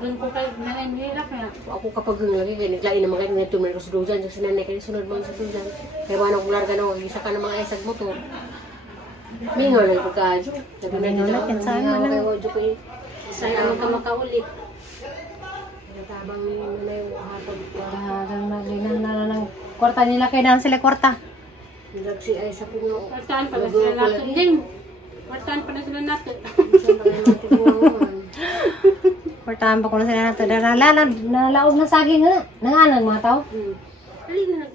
doon ko kayo nanginilap kaya. Ako kapag lagi kaya naglain naman kayo nga tumalit ko sa dujan. Sa sinanay kayo sunod mga sa dujan. Kaya wala akong larga na isa ka ng mga esag motor. Mingaw lang pagkadyo. Sabi na dito ako, mingaw kayo wadyo ko eh. Sayang ka makaulit. Tabang ni nanay yung hapon. Ng kwarta nila kaya na sila kwarta. Nagsi ay sa puno. Kwartaan pala sila natin din. Kwartaan pala sila natin. Kwartaan pa ko na sila natin. Nalaog na saging nga. Nanganan mga tao. Halin na.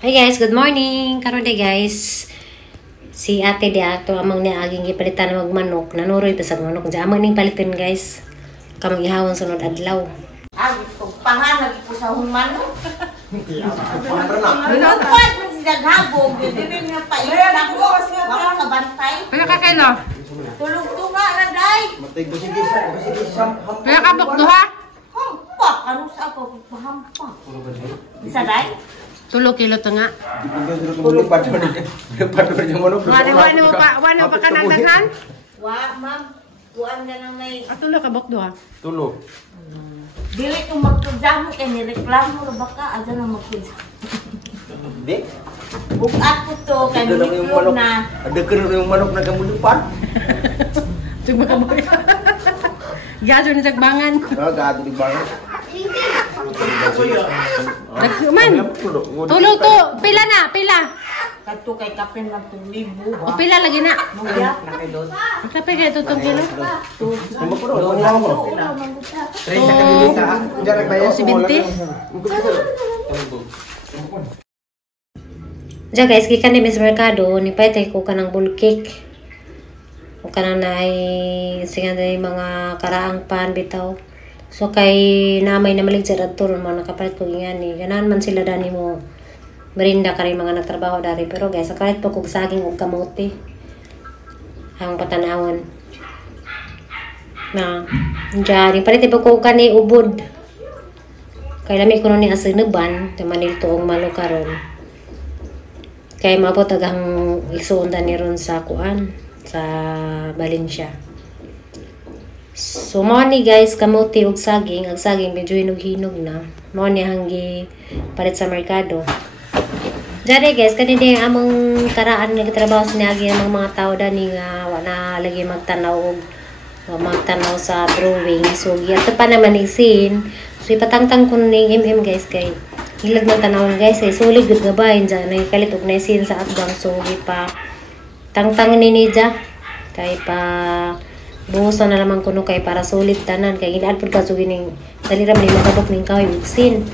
Hi guys, good morning! Karon day guys, si ate di ato amang niya aging gipalitan na magmanok. Nanuroy pa sa manok. Diyan amang ning palitan guys. Kamang ihawon sunod adlaw. Agi ko pangalan ko sa humano. Nagkuat mo si Daghabog, dili nga pa ito ko. Baka kabantay. Kaya ka kayo? Tulog to nga na day. Kaya ka bok duha? Hampak, ano sa ako? Hampak. Bisa day? Tulo kilo to nga. Wala Wano pa ka nagdaghan? Wa, ma'am. Kuan ka nang may... Tulo ka bok duha? Tulo. Dili kong magkudzamo kaya nireklamo na baka. Ada na magkudzamo. Hindi. Bukat ko to, kaya niliklog na. Ada ka rin yung manok na kamulupan. Tugmakaboy. Gaso ni Sagbangan. Gato di banget. Man, tulo to. Pila na, pila. Kato kay kapin ng 2,000. O pila lagi na. Muya. Kapay kayo to 2 kilo. O si Binti. Diyan guys, gikan ni Miss Mercado, ni paytay ko kanang bull cake. O kanang naay singa na mga karaang pan bitaw. So kay namay na malig sa radto mga nakapalit ko ingani. Ganahan man sila dani mo merinda kay mga nagtrabaho dari, pero guys, kalit po kog saging ug kamote. Ang patanawon. Na diyan palit po ko kani ubod. Kay lami ko ni asinuban, tamanil tuong malo karon. Kay mabot agang isuundan ni ron sa kuan sa Valencia. So mo ni guys, kamote ug saging, ang saging medyo hinog-hinog na. Mo ni hanggi palit sa merkado. Jare guys, kanina yung among karaan nga trabaho sa niagi ang mga tao dani nga wala lagi magtanaw sa drawing. So giato pa naman ni scene. So ipatangtang ko ning guys kay hilag ng tanawon guys ay sulit gud nga bahin dyan nagkalit og na scene sa atbang. So pa tangtang ni Nidja kay pa buhusan na naman kuno kay para sulit tanan kay gilaan pud ka sugining dalira man makabok ning kahoy ug scene.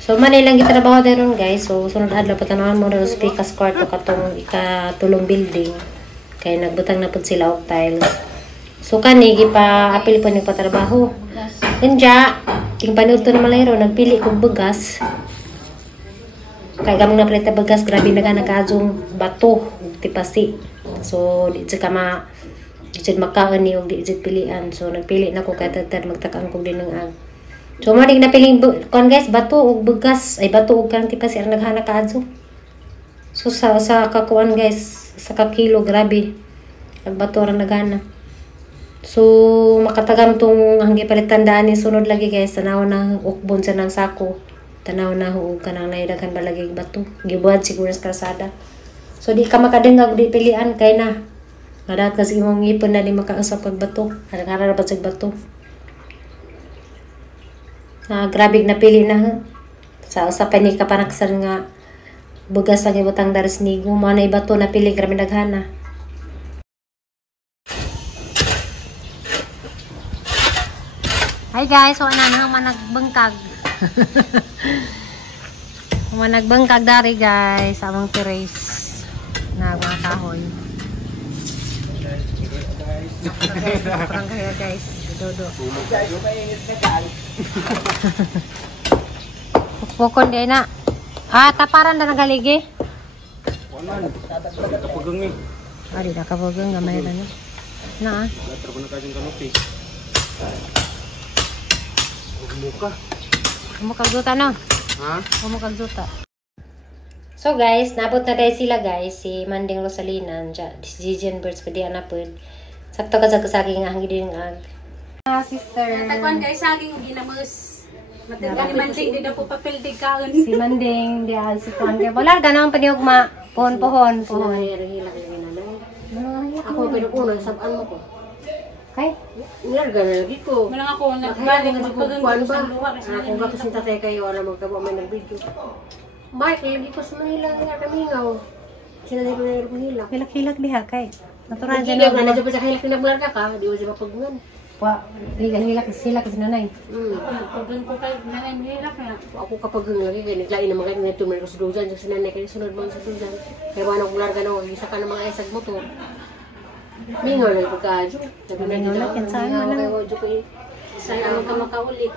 So manilang gitrabaho dayon guys. So sunod adlaw patanawan mo ro speakers kwarto katong ikatulong building kay nagbutang na pud sila og tiles. So kani gipa apil po ning patrabaho. Kanya ting panood to na malayro nagpili kog bugas. Kay gamong na palit bugas grabe na ka nagkadzong bato tipasi. So di ka Diyan makaon ni og di jud pilian. So nagpili na ko kay tad magtakang kog din ng ag. So mo dig napiling kon guys bato og bugas ay bato og kanang tipas ang naghana kaadso. So sa kakuan guys sa ka kilo grabe. Ang bato ra naghana. So makatagam tong hanggi palitan daan ni sunod lagi guys tanaw na ukbon sa nang sako. Tanaw na huog kanang naidaghan balagi bato. Gibuhat siguro sa kalsada. So di ka makadengag di pilian kay na Nadat kasi imong ngipon na di makausap kag bato. Harang-harang na sa bato. Grabe napili na. Sa usapan ni kapanaksan nga bugas ang ibutang daras ni Guma na bato napili grabe naghana. Hi guys, so ana na managbangkag. Managbangkag dari guys, among terrace. Na mga kahoy. Parang kaya guys. Dodo. Pukpukon di na. Taparan na nagaligi. Wanan, kapagang ni. Di na kapagang gamay na ni. Na Latar ko na kajang kanopi. Muka. Kumukagduta no? Ha? Kumukagduta. So guys, nabot na tayo sila guys. Si Manding Rosalina, si Gigian Birds, pwede anapod. Sakto ka sa saging ang hangin ag. Sister. Tagwan kay saging ginamos. Matanda ni Manding di na po papel di kaon. Si Manding, di si Juan. Wala ganang paniugma. Pohon. Hila kay ginanay. Ako pinupuno sabaan mo ko. Kay? Nilarga na lagi ko. Malang ako Balik nagbalik magpagkuhan ba? luwa kasi Kung ba kasi tatay kayo, alam mo kabo may nag-video. Mike, lagi ko sa Manila nga kamingaw. Sila na yung Manila. Hilak-hilak diha kay. Natural Hindi dyan lang na dyan pa sa hilak na bularga ka, di ko siya mapagungan. Hilak sila kasi nanay. Pagdun ko kay nanay mahirap na. Ako kapag lagi kayo, naglain naman kayo, nagtumir ko sa Duzan, sa sinanay kayo, sunod mo sa Duzan. Kaya ba nang bularga na, isa ka ng mga esag motor. Mingaw lang pagkadyo. Mingaw lang, yan saan man lang. Sana ka makaulit.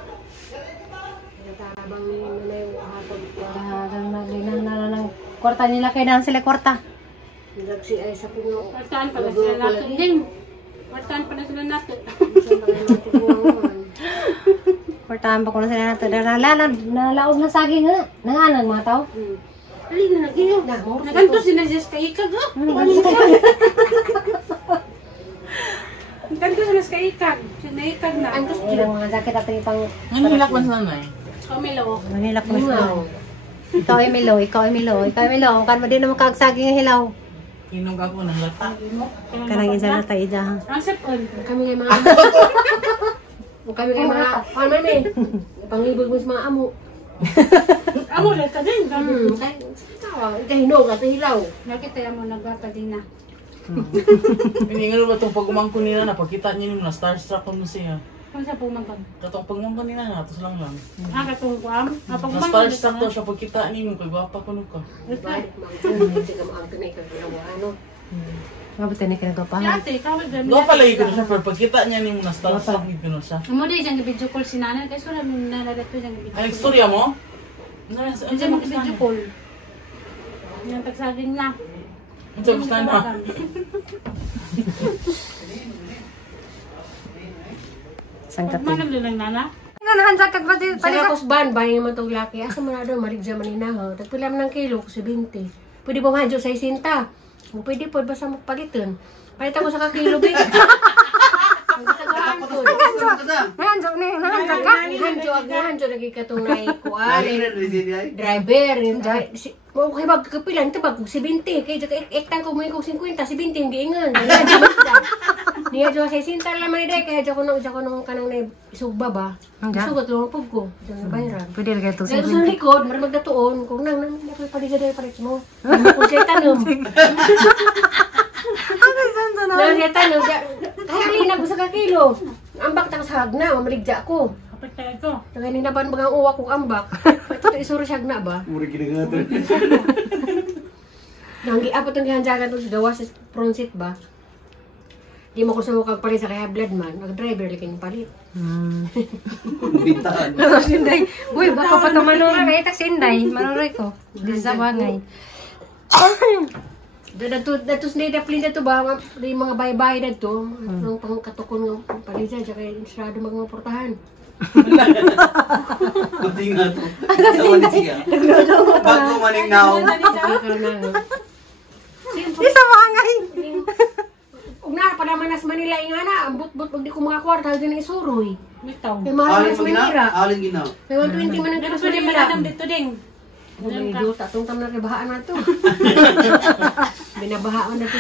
Natabang ni nanay yung hapag pa. Ng kwarta nila kay dan sila kwarta. Nagsi ay sa puno. Wartaan pa na sila natin din. Wartaan pa na sila natin. Kwartahan pa ko na sila nato. Nalaog na saging nga. Nanganan mga tao. Alin na lagi yun. Naganto si Jess kay Ikag. Naganto si Jess kay Ikag. Sinaikag na. Ilang mga jacket at itang... Nanghilak man sa nanay. Kamilo. Manghilak mo sila. Ikaw ay Milo. Kan mo din naman kagsaging ang hilaw. Hinog ako ng lata. Kanang isa na tayo dyan. Ang sapon. Kami kay mga Kami kay mga mami. Pangibog mo sa mga amo. Amo lang ka din. Kay hinog at hilaw. Nakita mo nagbata din na. Piningal ba itong pag-umangko nila na pagkita niyo na starstruck ko mo siya. Kung sa pumangkon. Katong pag-umangko nila na, tapos lang. Katong kuam. Na starstruck to siya pagkita niyo kay gwapa ko nuka. Balik mga ka maangkin na ikaw ano. Mabuti na kinagapahan. Ate, kawag ganun. Gwapa lagi ko na siya, pero pagkita niya niyo na starstruck niyo ko siya. Amo di dyan video call si nanay. Kaya sura mo nalalat ko dyan video Ay, call. istorya mo? Dyan mo video call. Yung tagsaging na. Ang sabi sa na. Sangkat Pag manag lang nana. Nanahan jacket ba din? Sa kusban, bahay naman itong laki. Asa mo na doon, maligja maninahaw. Tagpilam ng kilo, kasi 20. Pwede ba madyo sa isinta? Kung pwede po, basta magpalitan. Palitan ko sa kakilo, babe. Ang katagaan ko. Nahanjo ni, nahanjo ka? Hanjo lagi katong naikuan. Driver. Okay, magkapilan ito ba? Si 20. Kaya ektan ko mo yung 50. Si 20 yung giingan. Niya dyan sa isinta naman ni Day. Kaya dyan ko nung kanang isugba ba? Isugot lang ang pug ko. Dyan na bayran. Pwede rin ito. Dito sa likod, marang magdatuon. Kung nang napaliga dahil palit mo. Kung siya tanong. Nang siya tanong. Kaya linag ko sa kakilo. Ambak ta sa hagna. Mamaligja ko. Kapag tayo ko. Kaya ninaban bagang uwa kong ambak. Ito isuro siya hagna ba? Mura ginagato. Nanggi apat ang gihanjagan to sa dawa sa front seat ba? Di mo ko sa mukha palit sa kaya blood man. Nag-driver lagi yung palit. Bintaan. Sinday. Uy, baka pa ito manuray. Kaya tak sinday. Manuray ko. Di sa bangay. Datos na idaplin na to ba? Yung mga baybay na to. Ang pangkatukon ng palisa. Tsaka yung sarado mga portahan. Kunti nga to. Sawan siya. Bago maning naong. Di sa bangay. Kung na, pa naman nas Manila yung ana. Ang but di ko makakwarta. Hagdan ng isuroy. Bitaw. May mahal Alin nas mo gina? Manila. Alin gina? May 120 man ang Pero kilos pwede Manila. madam dito din. Oh my Diyos, atong tam na kibahaan na to. Binabahaan na to.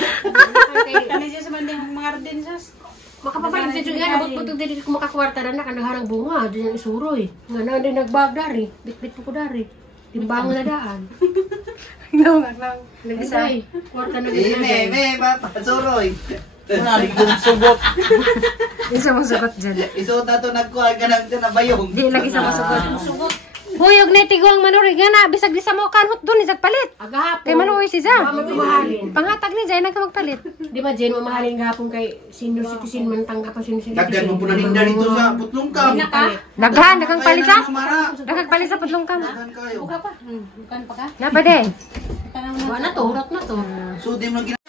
Kani siya sa banding mga ardensas. Makapapalit sa dyan nga, nabot-botog din ko makakwarta na kandaharang bunga. Doon yung isuroy. Nga na din nagbag dari. Bit-bit po ko dari. Timbangan na daan. Nag-isay. Kwarta na din na. May, papasuroy. Nalig doon sugot. Isa mo sagot dyan. Isuot na to nagkuha ka na bayong. Di lagi sa masugot. Sugot. Huyog na tiguang manurig nga na. Bisag di sa mo kanhot doon. Isag palit. Agahapon. Kay manuwi si Za. Mahalin. Panghatag ni Jay. Nagkamagpalit. Di ba, Jen, mamahalin gahapon kay senior citizen man tanggap pa senior citizen. Daggan mo po na ninda dito sa putlong kam. Daghan. Dagang palit sa. Mara. Dagang palit sa putlong kam. Daghan kayo. Buka pa. Bukan pa ka. Napa din. Wala na to, urat na to. So, di mo gina...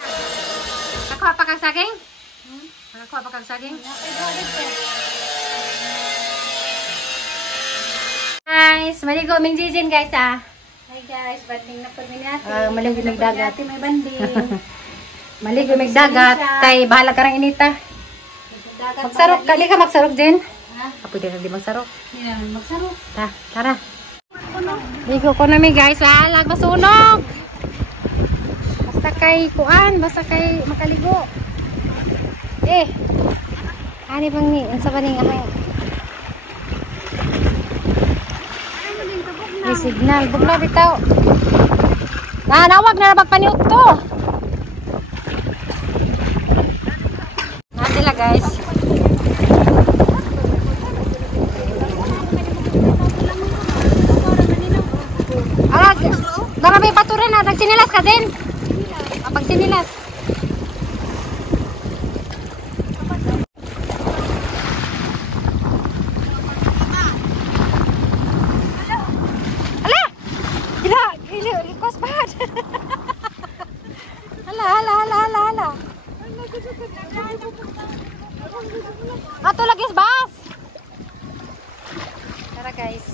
Nakuha pa kang saging? Nakuha pa kang saging? Guys, maligo ming jijin guys ah. Hi guys, banding na po natin. Maligo magdagat. May banding. Maligo magdagat. Kay bahala ka rang inita. Magsarok. Kali ka magsarok din. Ha? Pwede na di magsarok. Hindi naman magsarok. Tara. Ligo ko na mi guys ah. Lag masunog. Basta kay kuan. Basta kay makaligo. Ani bang ni? Ang sa baning ahang. May signal. Bugla bitaw. Nawag na napagpaniot to. Natila guys. Marami paturan na. Nagsinilas ka din. Kapag sinilas. Hala. Ato lagi bas. Tara guys.